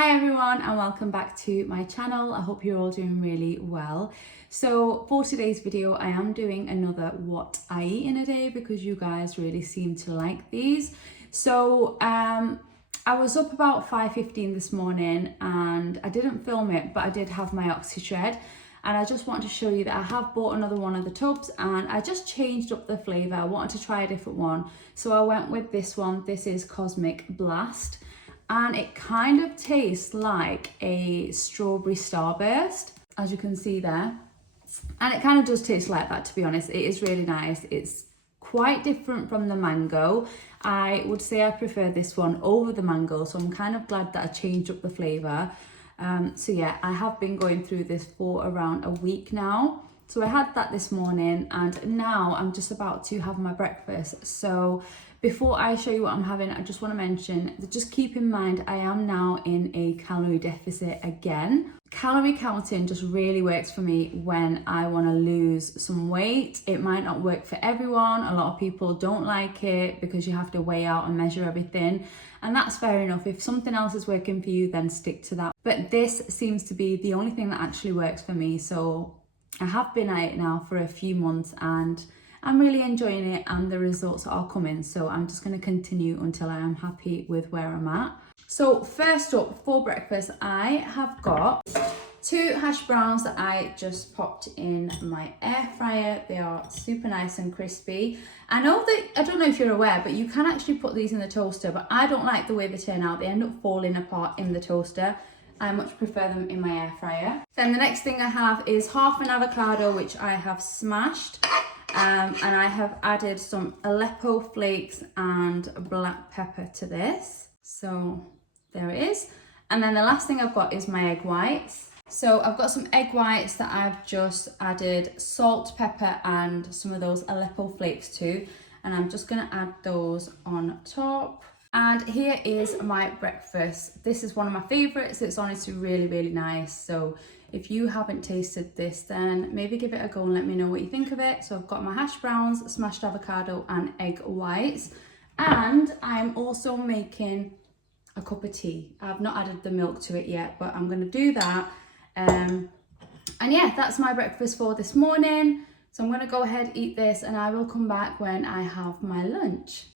Hi everyone and welcome back to my channel. I hope you're all doing really well. So for today's video I am doing another what I eat in a day because you guys really seem to like these. So I was up about 5:15 this morning and I didn't film it, but I did have my oxy shred, and I just wanted to show you that I have bought another one of the tubs and I just changed up the flavour. I wanted to try a different one, so I went with this one. This is Cosmic Blast. And it kind of tastes like a strawberry starburst, as you can see there. And it kind of does taste like that, to be honest. It is really nice. It's quite different from the mango. I would say I prefer this one over the mango, so I'm kind of glad that I changed up the flavour. So yeah, I have been going through this for around a week now. So I had that this morning and now I'm just about to have my breakfast. So before I show you what I'm having, I just want to mention that just keep in mind I am now in a calorie deficit again. Calorie counting just really works for me when I want to lose some weight. It might not work for everyone. A lot of people don't like it because you have to weigh out and measure everything. And that's fair enough. If something else is working for you, then stick to that. But this seems to be the only thing that actually works for me. So I have been at it now for a few months and I'm really enjoying it and the results are coming. So I'm just going to continue until I am happy with where I'm at. So first up for breakfast, I have got 2 hash browns that I just popped in my air fryer. They are super nice and crispy. I know that, I don't know if you're aware, but you can actually put these in the toaster, but I don't like the way they turn out. They end up falling apart in the toaster. I much prefer them in my air fryer. Then the next thing I have is half an avocado, which I have smashed. And I have added some Aleppo flakes and black pepper to this. So there it is. And then the last thing I've got is my egg whites. So I've got some egg whites that I've just added salt, pepper, and some of those Aleppo flakes to. And I'm just gonna add those on top. And here is my breakfast. This is one of my favorites. It's honestly really, really nice. So if you haven't tasted this, then maybe give it a go and let me know what you think of it. So I've got my hash browns, smashed avocado, and egg whites. And I'm also making a cup of tea. I've not added the milk to it yet, but I'm gonna do that. And yeah, that's my breakfast for this morning. So I'm gonna go ahead, eat this, and I will come back when I have my lunch.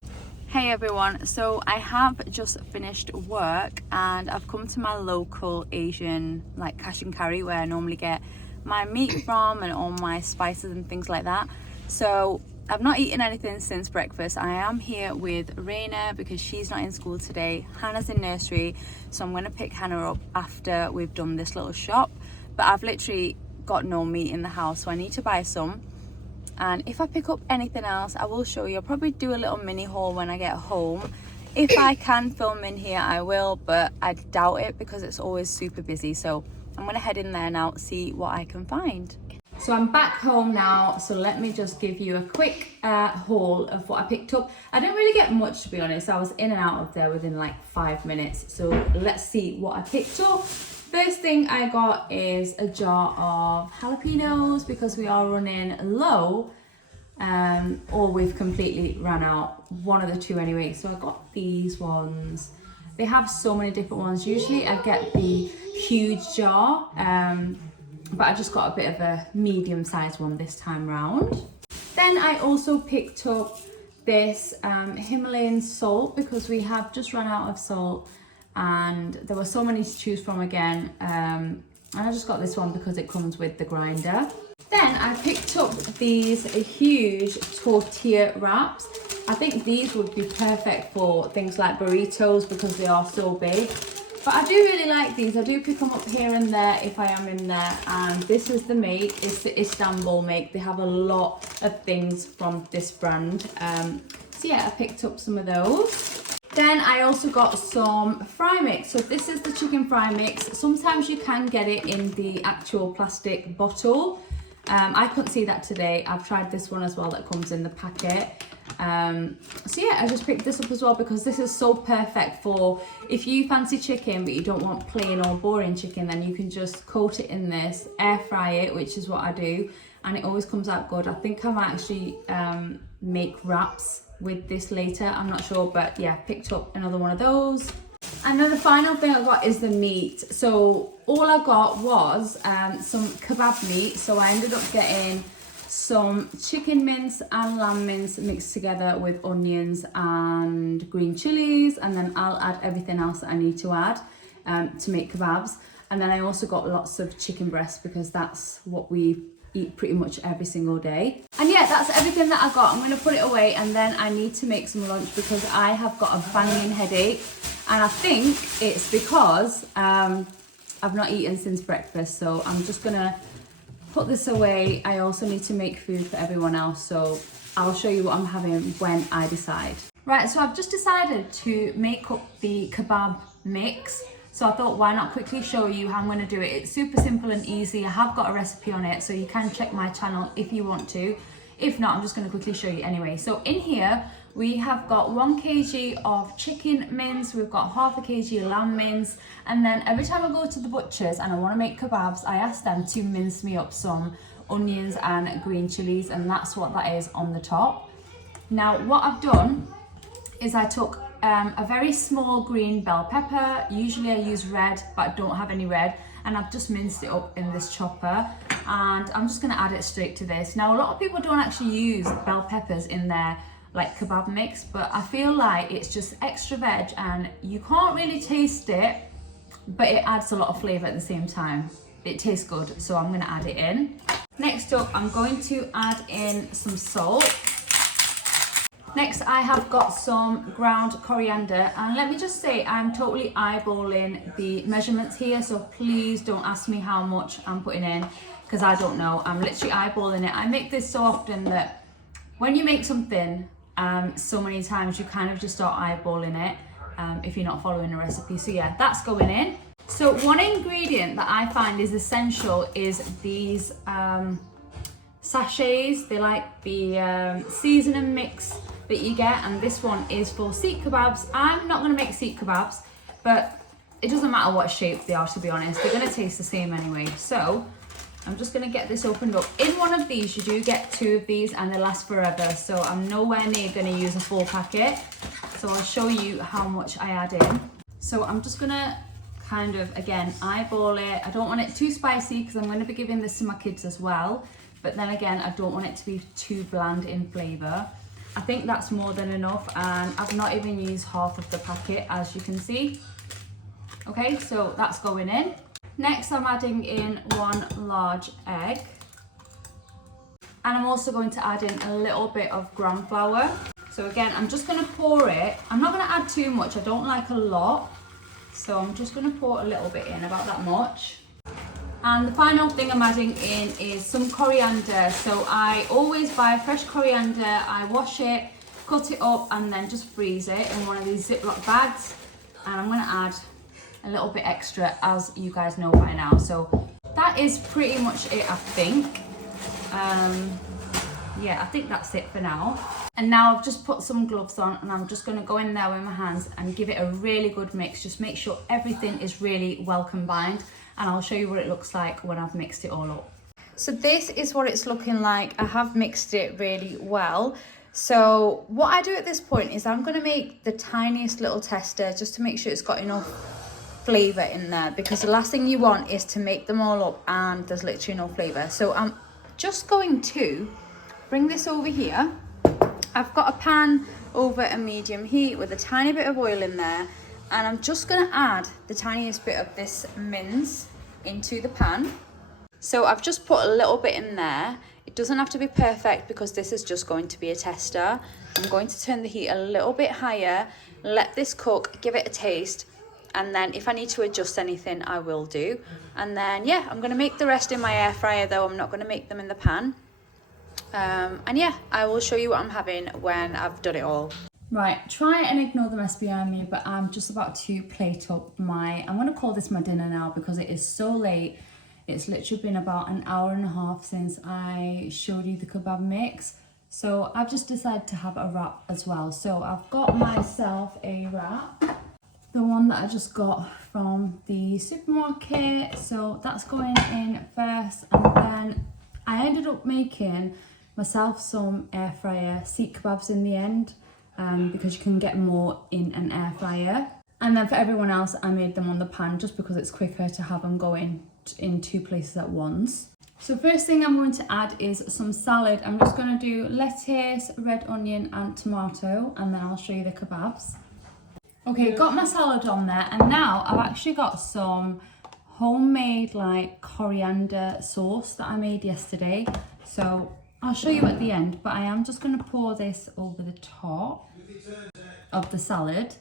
Hey everyone, so I have just finished work and I've come to my local Asian like cash and carry where I normally get my meat from and all my spices and things like that. So I've not eaten anything since breakfast. I am here with Raina because she's not in school today. Hannah's in nursery, so I'm going to pick Hannah up after we've done this little shop. But I've literally got no meat in the house, so I need to buy some. And if I pick up anything else, I will show you. I'll probably do a little mini haul when I get home. If I can film in here, I will, but I doubt it because it's always super busy. So I'm gonna head in there now, see what I can find. So I'm back home now, so let me just give you a quick haul of what I picked up. I didn't really get much, to be honest. I was in and out of there within like 5 minutes. So let's see what I picked up. First thing I got is a jar of jalapenos because we are running low, or we've completely ran out, one of the two anyway. So I got these ones. They have so many different ones. Usually I get the huge jar, but I just got a bit of a medium-sized one this time round. Then I also picked up this Himalayan salt because we have just run out of salt. And there were so many to choose from again, and I just got this one because it comes with the grinder. Then I picked up these huge tortilla wraps. I think these would be perfect for things like burritos because they are so big. But I do really like these. I do pick them up here and there if I am in there. And this is the make. It's the Istanbul make. They have a lot of things from this brand. So yeah, I picked up some of those. Then I also got some fry mix. So this is the chicken fry mix. Sometimes you can get it in the actual plastic bottle. I couldn't see that today. I've tried this one as well that comes in the packet. So yeah, I just picked this up as well because this is so perfect for if you fancy chicken but you don't want plain or boring chicken, then you can just coat it in this, air fry it, which is what I do, and it always comes out good. I think I might actually make wraps with this later, I'm not sure, but yeah, picked up another one of those. And then the final thing I got is the meat. So all I got was some kebab meat. So I ended up getting some chicken mince and lamb mince mixed together with onions and green chilies. And then I'll add everything else that I need to add to make kebabs. And then I also got lots of chicken breast because that's what we eat pretty much every single day. And yeah, that's everything that I got. I'm going to put it away and then I need to make some lunch because I have got a banging headache. And I think it's because I've not eaten since breakfast. So I'm just going to put this away. I also need to make food for everyone else. So I'll show you what I'm having when I decide. Right, so I've just decided to make up the kebab mix. So I thought, why not quickly show you how I'm going to do it. It's super simple and easy. I have got a recipe on it, so you can check my channel if you want to. If not, I'm just going to quickly show you anyway. So in here, we have got 1 kg of chicken mince, we've got half a kg of lamb mince, and then every time I go to the butchers and I want to make kebabs, I ask them to mince me up some onions and green chilies, and that's what that is on the top. Now, what I've done is I took a very small green bell pepper. Usually I use red, but I don't have any red, and I've just minced it up in this chopper, and I'm just going to add it straight to this. Now, a lot of people don't actually use bell peppers in their like kebab mix, but I feel like it's just extra veg and you can't really taste it, but it adds a lot of flavor at the same time. It tastes good, so I'm going to add it in. Next up, I'm going to add in some salt. Next, I have got some ground coriander, and let me just say I'm totally eyeballing the measurements here, so please don't ask me how much I'm putting in because I don't know. I'm literally eyeballing it. I make this so often that when you make something so many times, you kind of just start eyeballing it if you're not following a recipe. So yeah, that's going in. So one ingredient that I find is essential is these sachets. They like the seasoning mix that you get, and this one is for seek kebabs. I'm not going to make seek kebabs, but it doesn't matter what shape they are, to be honest. They're going to taste the same anyway. So I'm just going to get this opened up. In one of these, you do get 2 of these and they last forever. So I'm nowhere near going to use a full packet. So I'll show you how much I add in. So I'm just going to kind of, again, eyeball it. I don't want it too spicy because I'm going to be giving this to my kids as well. But then again, I don't want it to be too bland in flavour. I think that's more than enough, and I've not even used half of the packet, as you can see. Okay, so that's going in. Next, I'm adding in 1 large egg. And I'm also going to add in a little bit of gram flour. So again, I'm just going to pour it. I'm not going to add too much. I don't like a lot. So I'm just going to pour a little bit in, about that much. And the final thing I'm adding in is some coriander. So I always buy fresh coriander, I wash it, cut it up, and then just freeze it in one of these Ziploc bags. And I'm gonna add a little bit extra, as you guys know by now. So that is pretty much it, I think. Yeah, I think that's it for now. And now I've just put some gloves on, and I'm just gonna go in there with my hands and give it a really good mix. Just make sure everything is really well combined. And I'll show you what it looks like when I've mixed it all up. So this is what it's looking like. I have mixed it really well. So what I do at this point is I'm going to make the tiniest little tester just to make sure it's got enough flavour in there, because the last thing you want is to make them all up and there's literally no flavour. So I'm just going to bring this over here. I've got a pan over a medium heat with a tiny bit of oil in there. And I'm just going to add the tiniest bit of this mince into the pan. So I've just put a little bit in there. It doesn't have to be perfect because this is just going to be a tester. I'm going to turn the heat a little bit higher, let this cook, give it a taste, and then if I need to adjust anything, I will do. And then, yeah, I'm going to make the rest in my air fryer, though. I'm not going to make them in the pan. And yeah, I will show you what I'm having when I've done it all. Right, try and ignore the mess behind me, but I'm just about to plate up I'm going to call this my dinner now because it is so late. It's literally been about an hour and a half since I showed you the kebab mix. So I've just decided to have a wrap as well. So I've got myself a wrap, the one that I just got from the supermarket. So that's going in first, and then I ended up making myself some air fryer seek kebabs in the end. Because you can get more in an air fryer. And then for everyone else, I made them on the pan just because it's quicker to have them going in 2 places at once. So first thing I'm going to add is some salad. I'm just going to do lettuce, red onion and tomato, and then I'll show you the kebabs. Okay, got my salad on there, and now I've actually got some homemade like coriander sauce that I made yesterday. So I'll show you at the end, but I am just going to pour this over the top of the salad.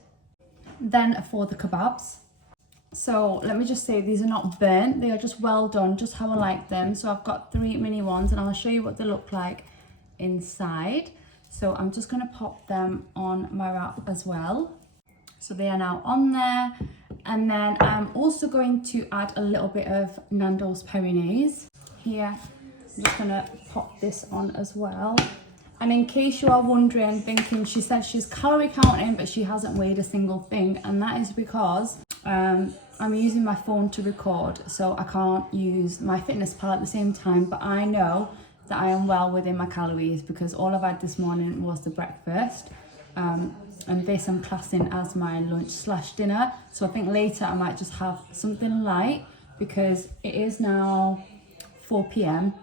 Then for the kebabs. So let me just say, these are not burnt, they are just well done, just how I like them. So I've got 3 mini ones and I'll show you what they look like inside. So I'm just going to pop them on my wrap as well. So they are now on there. And then I'm also going to add a little bit of Nando's Perinese here. I'm just going to pop this on as well. And in case you are wondering, thinking, she said she's calorie counting, but she hasn't weighed a single thing. And that is because I'm using my phone to record, so I can't use my fitness pal at the same time. But I know that I am well within my calories because all I've had this morning was the breakfast. And this I'm classing as my lunch/dinner. So I think later I might just have something light because it is now 4 p.m.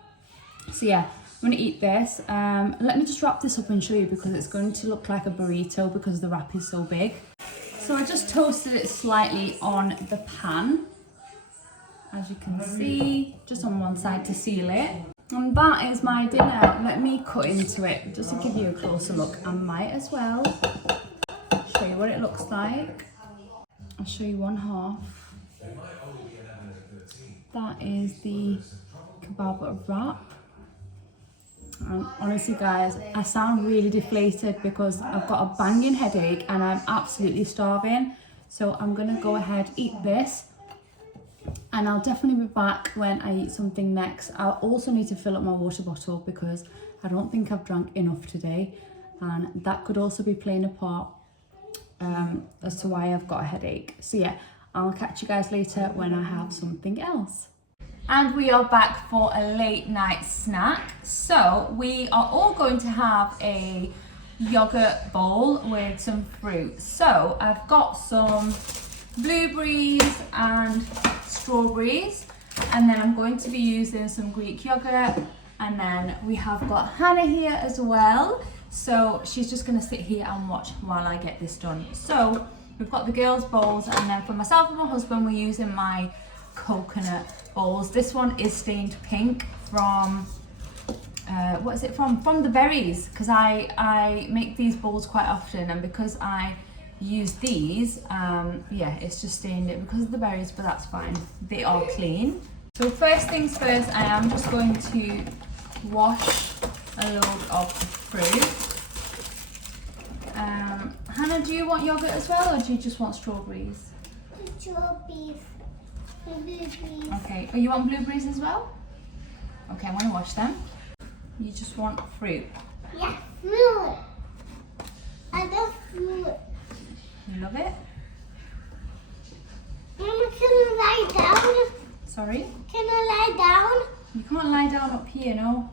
So yeah, I'm going to eat this. Let me just wrap this up and show you because it's going to look like a burrito because the wrap is so big. So I just toasted it slightly on the pan, as you can see, just on one side to seal it. And that is my dinner. Let me cut into it just to give you a closer look. I might as well show you what it looks like. I'll show you one half. That is the kebab wrap. Honestly guys, I sound really deflated because I've got a banging headache and I'm absolutely starving. So I'm gonna go ahead, eat this, and I'll definitely be back when I eat something next. I'll also need to fill up my water bottle because I don't think I've drank enough today, and that could also be playing a part as to why I've got a headache. So yeah, I'll catch you guys later when I have something else. And we are back for a late night snack. So we are all going to have a yogurt bowl with some fruit. So I've got some blueberries and strawberries, and then I'm going to be using some Greek yogurt, and then we have got Hannah here as well. So she's just going to sit here and watch while I get this done. So we've got the girls' bowls, and then for myself and my husband we're using my coconut bowls. This one is stained pink from what is it from the berries, because I make these bowls quite often, and because I use these yeah, it's just stained it because of the berries, but that's fine, they are clean. So first things first, I am just going to wash a load of fruit. Hannah, do you want yogurt as well, or do you just want strawberries? Strawberries. Blueberries. Okay, oh, you want blueberries as well? Okay, I'm gonna wash them. You just want fruit? Yeah, fruit. I love fruit. You love it? Mama, can I lie down? Sorry? Can I lie down? You can't lie down up here, no?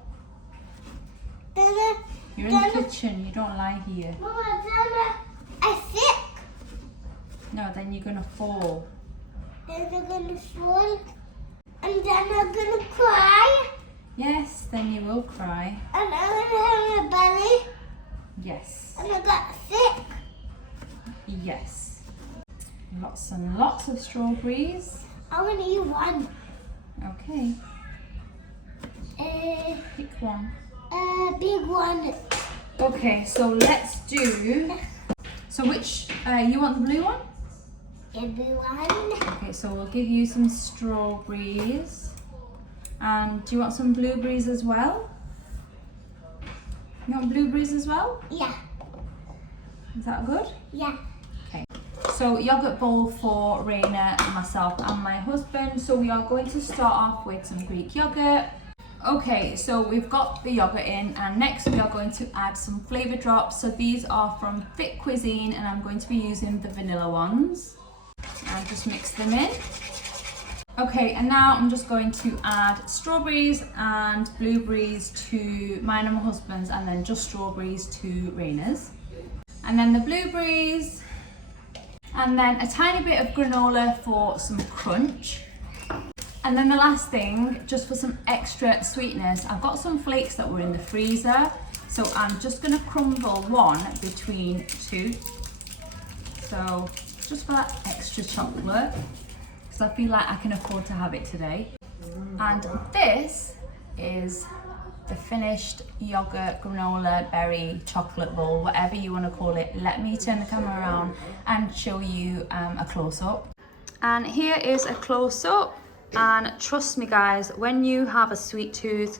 You're in the kitchen, you don't lie here. Mama, then I'm sick. No, then you're gonna fall. Then I'm gonna fall. And then I'm gonna cry. Yes, then you will cry. And I'm gonna have a belly. Yes. And I got sick. Yes. Lots and lots of strawberries. I want to eat one. Okay. Pick one. Big one. Okay, so let's do. So which you want the blue one? Everyone. Okay, so we'll give you some strawberries. And do you want some blueberries as well? You want blueberries as well? Yeah. Is that good? Yeah. Okay. So yogurt bowl for Raina, myself and my husband. So we are going to start off with some Greek yogurt. Okay, so we've got the yogurt in, and next we are going to add some flavor drops. So these are from Fit Cuisine, and I'm going to be using the vanilla ones. And just mix them in. Okay, and now I'm just going to add strawberries and blueberries to mine and my husband's, and then just strawberries to Raina's. And then the blueberries, And then a tiny bit of granola for some crunch. And then the last thing, just for some extra sweetness, I've got some flakes that were in the freezer. So I'm just gonna crumble one between two. So just for that extra chocolate, because I feel like I can afford to have it today. And this is the finished yogurt, granola, berry, chocolate bowl, whatever you want to call it. Let me turn the camera around and show you a close-up. And here is a close-up. And trust me guys, when you have a sweet tooth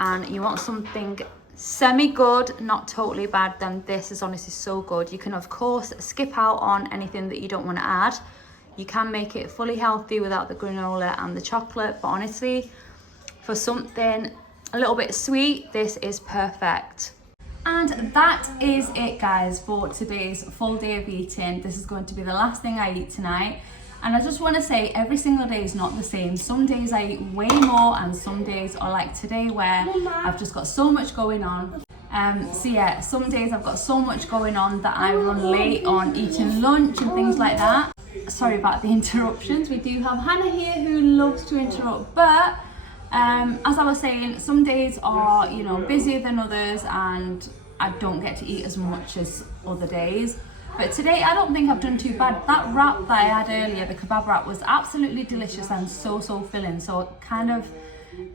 and you want something semi-good, not totally bad, then this is honestly so good. You can of course skip out on anything that you don't want to add. You can make it fully healthy without the granola and the chocolate, but honestly, for something a little bit sweet, this is perfect. And that is it guys for today's full day of eating. This is going to be the last thing I eat tonight. And I just want to say, every single day is not the same. Some days I eat way more and some days are like today where I've just got so much going on. So yeah, some days I've got so much going on that I run late on eating lunch and things like that. Sorry about the interruptions. We do have Hannah here who loves to interrupt, but as I was saying, some days are, you know, busier than others and I don't get to eat as much as other days. But today I don't think I've done too bad. That wrap that I had earlier, the kebab wrap, was absolutely delicious and so filling. So kind of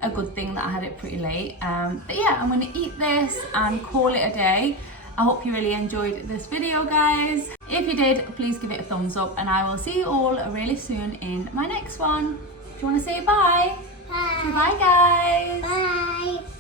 a good thing that I had it pretty late. But yeah, I'm gonna eat this and call it a day. I hope you really enjoyed this video guys. If you did, please give it a thumbs up and I will see you all really soon in my next one. Do you want to say bye? Bye. Bye guys. Bye.